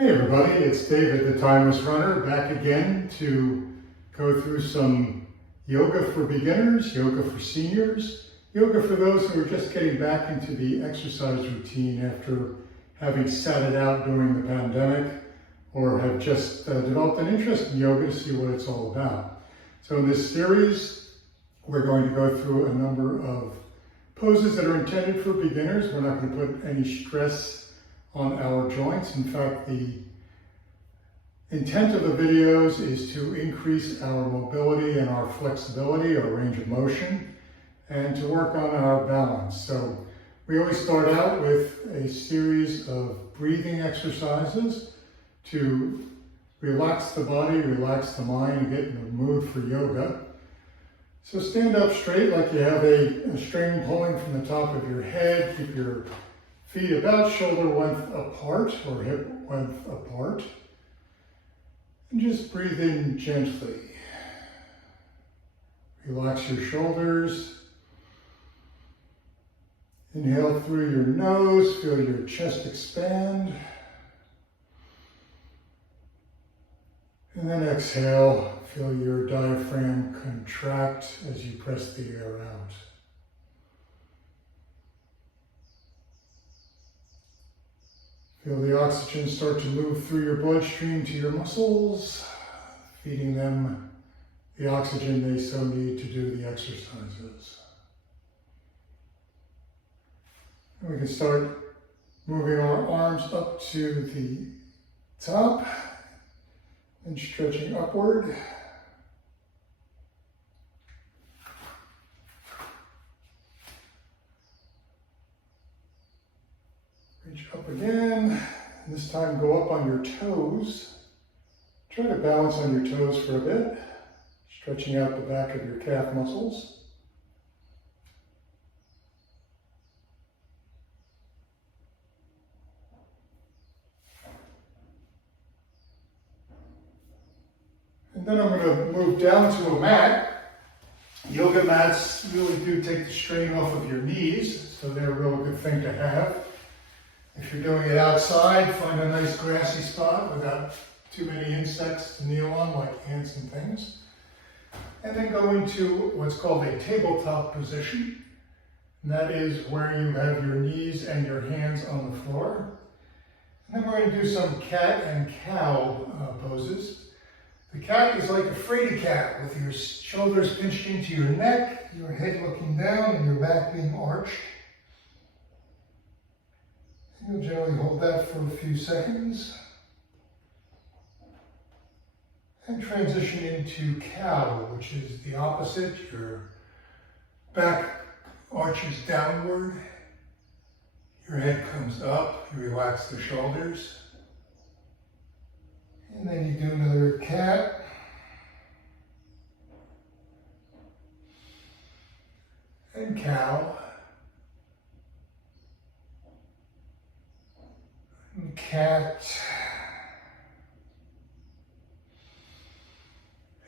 Hey everybody, it's David the Timeless Runner back again to go through some yoga for beginners, yoga for seniors, yoga for those who are just getting back into the exercise routine after having sat it out during the pandemic or have just developed an interest in yoga to see what it's all about. So in this series, we're going to go through a number of poses that are intended for beginners. We're not going to put any stress on our joints. In fact, the intent of the videos is to increase our mobility and our flexibility, our range of motion, and to work on our balance. So we always start out with a series of breathing exercises to relax the body, relax the mind, and get in the mood for yoga. So stand up straight like you have a string pulling from the top of your head. Keep your feet about shoulder length apart or hip length apart. And just breathe in gently. Relax your shoulders. Inhale through your nose, feel your chest expand. And then exhale, feel your diaphragm contract as you press the air out. Feel the oxygen start to move through your bloodstream to your muscles, feeding them the oxygen they so need to do the exercises. And we can start moving our arms up to the top and stretching upward. Reach up again, and this time go up on your toes. Try to balance on your toes for a bit, stretching out the back of your calf muscles. And then I'm going to move down to a mat. Yoga mats really do take the strain off of your knees, so they're a real good thing to have. If you're doing it outside, find a nice grassy spot without too many insects to kneel on, like ants and things. And then go into what's called a tabletop position. And that is where you have your knees and your hands on the floor. And then we're going to do some cat and cow poses. The cat is like a fraidy cat with your shoulders pinched into your neck, your head looking down, and your back being arched. You'll generally hold that for a few seconds. And transition into cow, which is the opposite. Your back arches downward. Your head comes up. You relax the shoulders. And then you do another cat. And cow. And cat.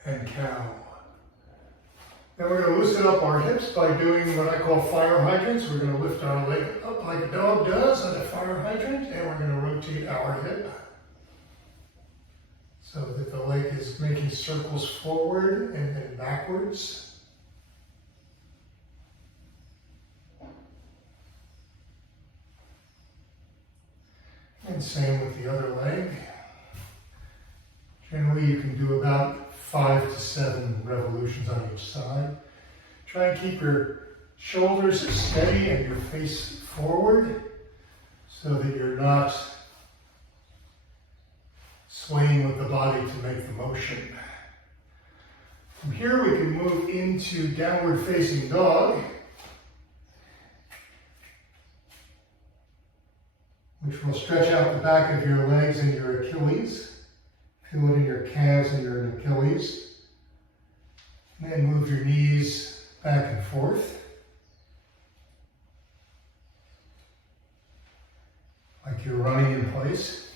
And cow. Then we're going to loosen up our hips by doing what I call fire hydrants. We're going to lift our leg up like a dog does on a fire hydrant, and we're going to rotate our hip so that the leg is making circles forward and then backwards. And same with the other leg. Generally, you can do about 5 to 7 revolutions on each side. Try and keep your shoulders steady and your face forward so that you're not swaying with the body to make the motion. From here, we can move into downward facing dog, which will stretch out the back of your legs and your Achilles. Feel it in your calves and your Achilles. And then move your knees back and forth, like you're running in place.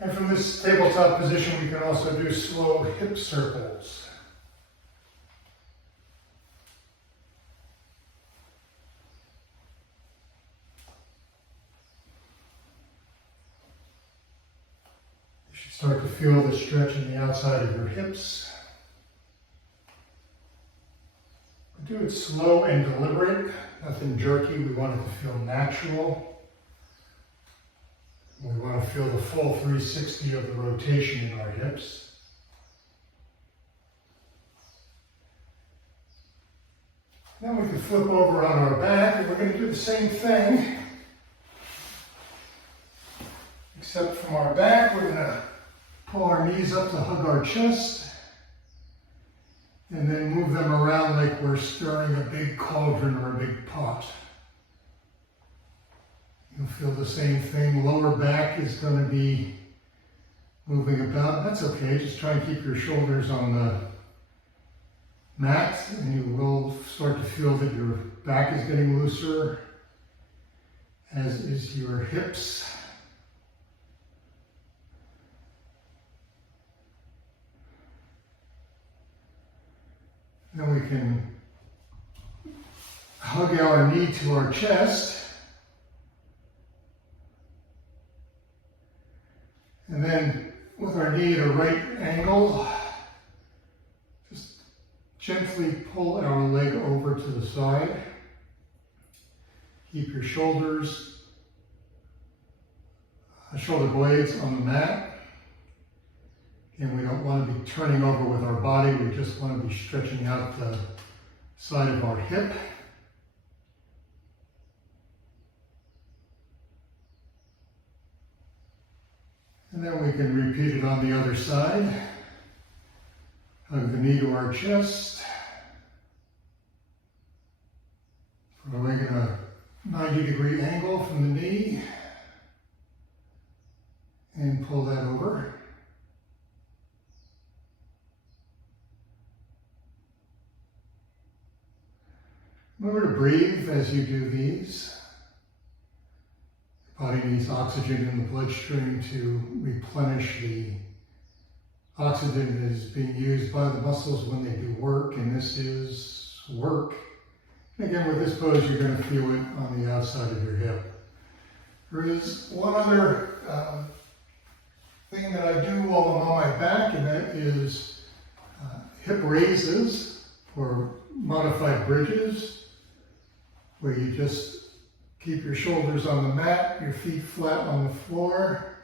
And from this tabletop position, we can also do slow hip circles. Start to feel the stretch in the outside of your hips. Do it slow and deliberate, nothing jerky. We want it to feel natural. We want to feel the full 360 of the rotation in our hips. Then we can flip over on our back, and we're going to do the same thing. Except from our back, we're going to pull our knees up to hug our chest, and then move them around like we're stirring a big cauldron or a big pot. You'll feel the same thing. Lower back is going to be moving about. That's okay. Just try and keep your shoulders on the mat, and you will start to feel that your back is getting looser, as is your hips. Then we can hug our knee to our chest. And then with our knee at a right angle, just gently pull our leg over to the side. Keep your shoulder blades on the mat. And we don't want to be turning over with our body, we just want to be stretching out the side of our hip. And then we can repeat it on the other side. Hug the knee to our chest. Put our leg in a 90-degree angle from the knee. And pull that over. Remember to breathe as you do these. The body needs oxygen in the bloodstream to replenish the oxygen that is being used by the muscles when they do work, and this is work. And again, with this pose, you're going to feel it on the outside of your hip. There is one other thing that I do while I'm on my back, and that is hip raises or modified bridges, where you just keep your shoulders on the mat, your feet flat on the floor,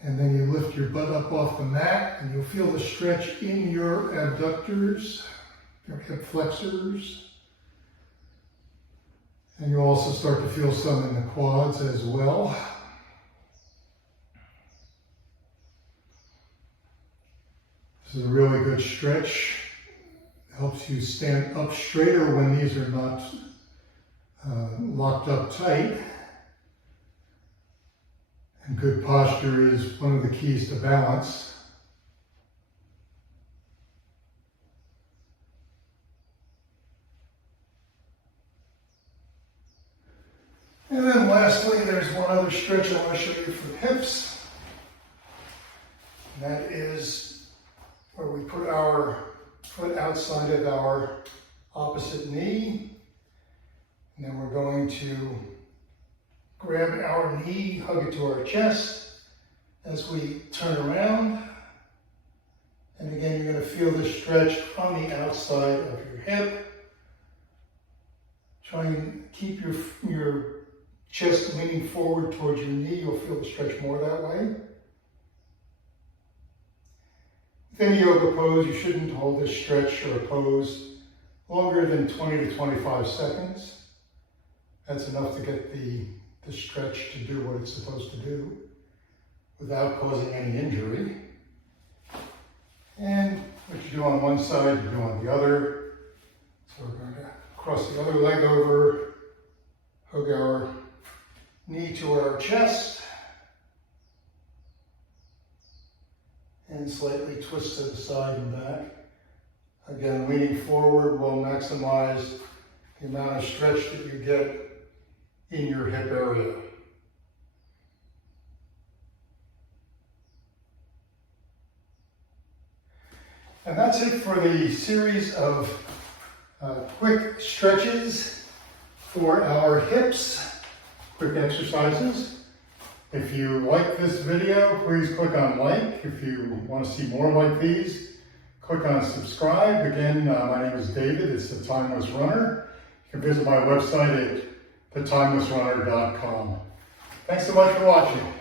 and then you lift your butt up off the mat, and you'll feel the stretch in your abductors, your hip flexors, and you'll also start to feel some in the quads as well. This is a really good stretch. Helps you stand up straighter when these are not locked up tight. And good posture is one of the keys to balance. And then lastly, there's one other stretch I want to show you for the hips. And that is where we put our foot outside of our opposite knee. And then we're going to grab our knee, hug it to our chest as we turn around. And again, you're going to feel the stretch from the outside of your hip. Try and keep your chest leaning forward towards your knee. You'll feel the stretch more that way. With any yoga pose, you shouldn't hold this stretch or a pose longer than 20 to 25 seconds. That's enough to get the stretch to do what it's supposed to do without causing any injury. And what you do on one side, you do on the other. So we're going to cross the other leg over, hug our knee to our chest, and slightly twist to the side and back. Again, leaning forward will maximize the amount of stretch that you get in your hip area. And that's it for the series of quick stretches for our hips, quick exercises. If you like this video, please click on like. If you want to see more like these, click on subscribe. Again, my name is David. It's The Timeless Runner. You can visit my website at thetimelessrunner.com. Thanks so much for watching.